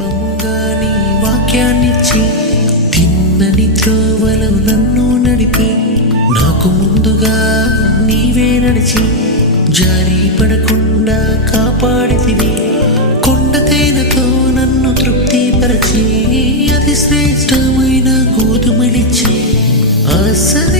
దైవముగా నీ వాక్యాన్నిచ్చి తిన్నని త్రోవలో నన్ను నడిపి నాకు ముందుగా నీవే నడిచి జారి పడకుండా కాపాడితివి. కొండ తేనెతో నన్ను తృప్తిపరచి అతి శ్రేష్టమైన గోధుమలిచ్చి ఆశ్చర్య